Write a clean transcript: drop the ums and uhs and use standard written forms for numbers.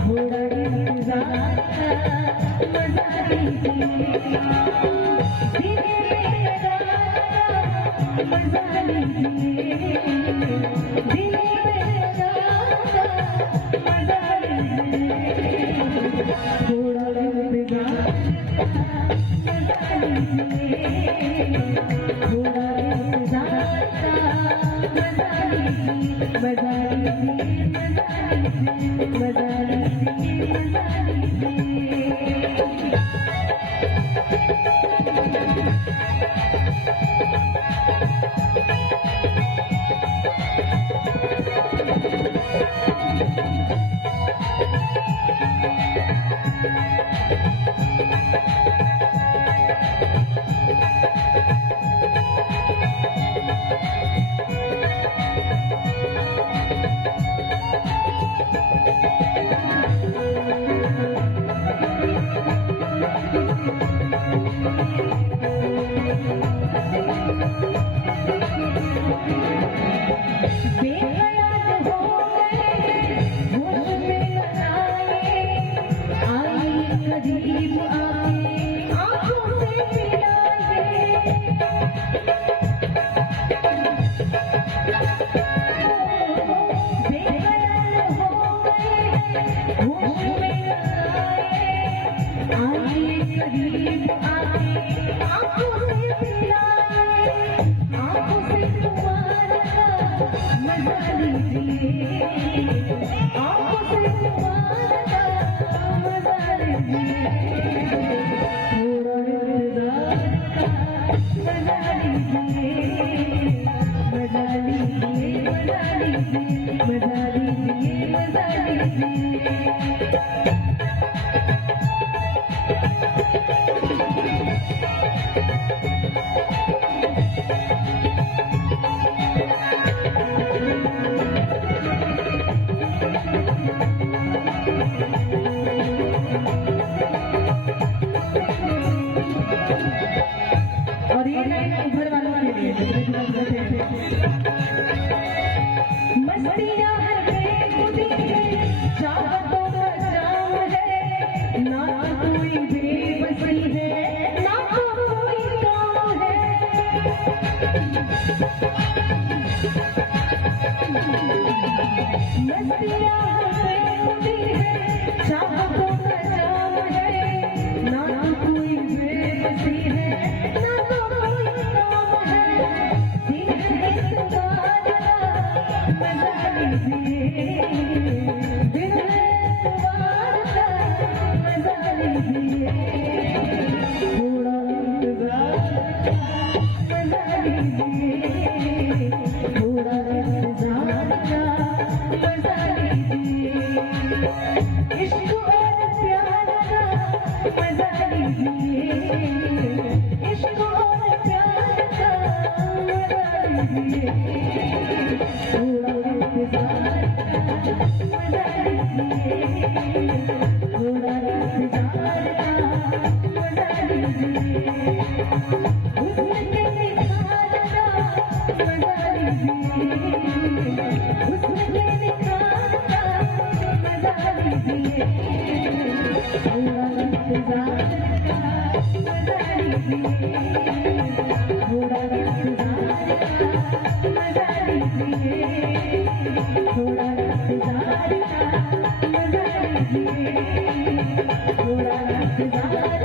थोड़ा इंतजार का मजा लीजिए, धीरे मेरा मजा लीजिए, धीरे मेरा मजा लीजिए, थोड़ा इंतजार का मजा लीजिए, थोड़ा इंतजार का मजा लीजिए, मजा लीजिए, मजा लीजिए, मजा लीजिए। करीब आके आंखों से मिलाए, बेकरार हो गए, होश में आए, आइए करीब आके आंखों से मिलाए, आंखों से तुम्हारा मजा लीजिए, आंखों से तुम्हारा मजा लीजिए, थोड़ा इंतजार का मजा लीजिए, मजा लीजिए, मजा लीजिए, मजा लीजिए, मजा लीजिए। और ये लाइन उधर वालों के लिए मस्तियाँ हर बेखुदी है, चाहतों का जाम है, ना कोई बेबसी है, ना कोई काम है, मस्तियाँ हर बेखुदी है, चाहतों का जाम है, ना कोई बेबसी है, ना दिल है तुम्हारा मजा लीजिए, थोड़ा इंतजार मजा लीजिए, थोड़ा इंतजार का मजा लीजिए, इश्क और प्यार का मजा लीजिए, इश्क और प्यार का मजा लीजिए, थोड़ा इंतजार मजा लीजिए, थोड़ा इंतजार का मजा लीजिए, हुस्न के निखार का मजा लीजिए, हुस्न के निखार का मजा लीजिए, थोड़ा इंतजार का मजा लीजिए, थोड़ा इंतजार का मजा लीजिए, थोड़ा इंतजार का मजा लीजिए, थोड़ा इंतजार